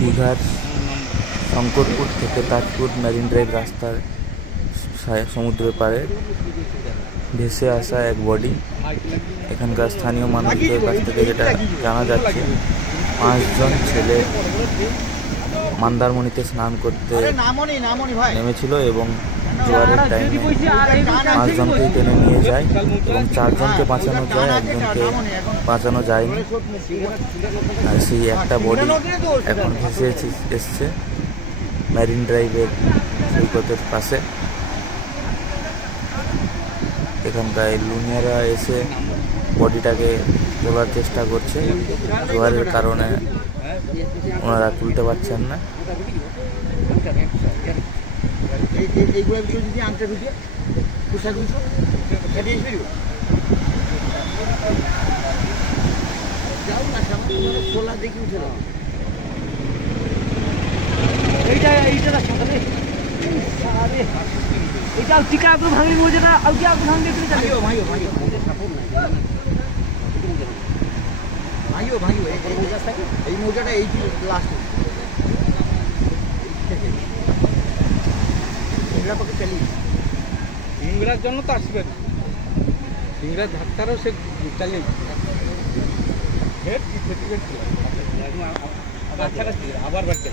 দীঘার শঙ্করপুর থেকে Tajpur marine drive রাস্তার সমুদ্রের পাড়ে ভেসে আসা এক বডি। এখানকার স্থানীয় মানুষদের কাছ থেকে যেটা জানা যাচ্ছে, 5 জন ছেলে মন্দারমণিতে স্নান করতে নেমেছিল এবং জোয়ারের টাইমে 5 জনকেই টেনে নিয়ে যায় এবং 4 জনকে বাঁচানো যায়, একজনকে বাঁচানো যায়নি। আর সেই একটা বডি এখন ভেসে এসছে মেরিন ড্রাইভের সৈকতের পাশে। এখানকার লুনিয়ারা এসে বডিটাকে তোলার চেষ্টা করছে, জোয়ারের কারণে ওনারা তুলতে পারছেন না। এই মৌজাটা এই লাস্ট ইংরাজ জন্য তো আসবে না, ইংরাজ ধাক্কারও সে চালিয়ে আবার বাড়তে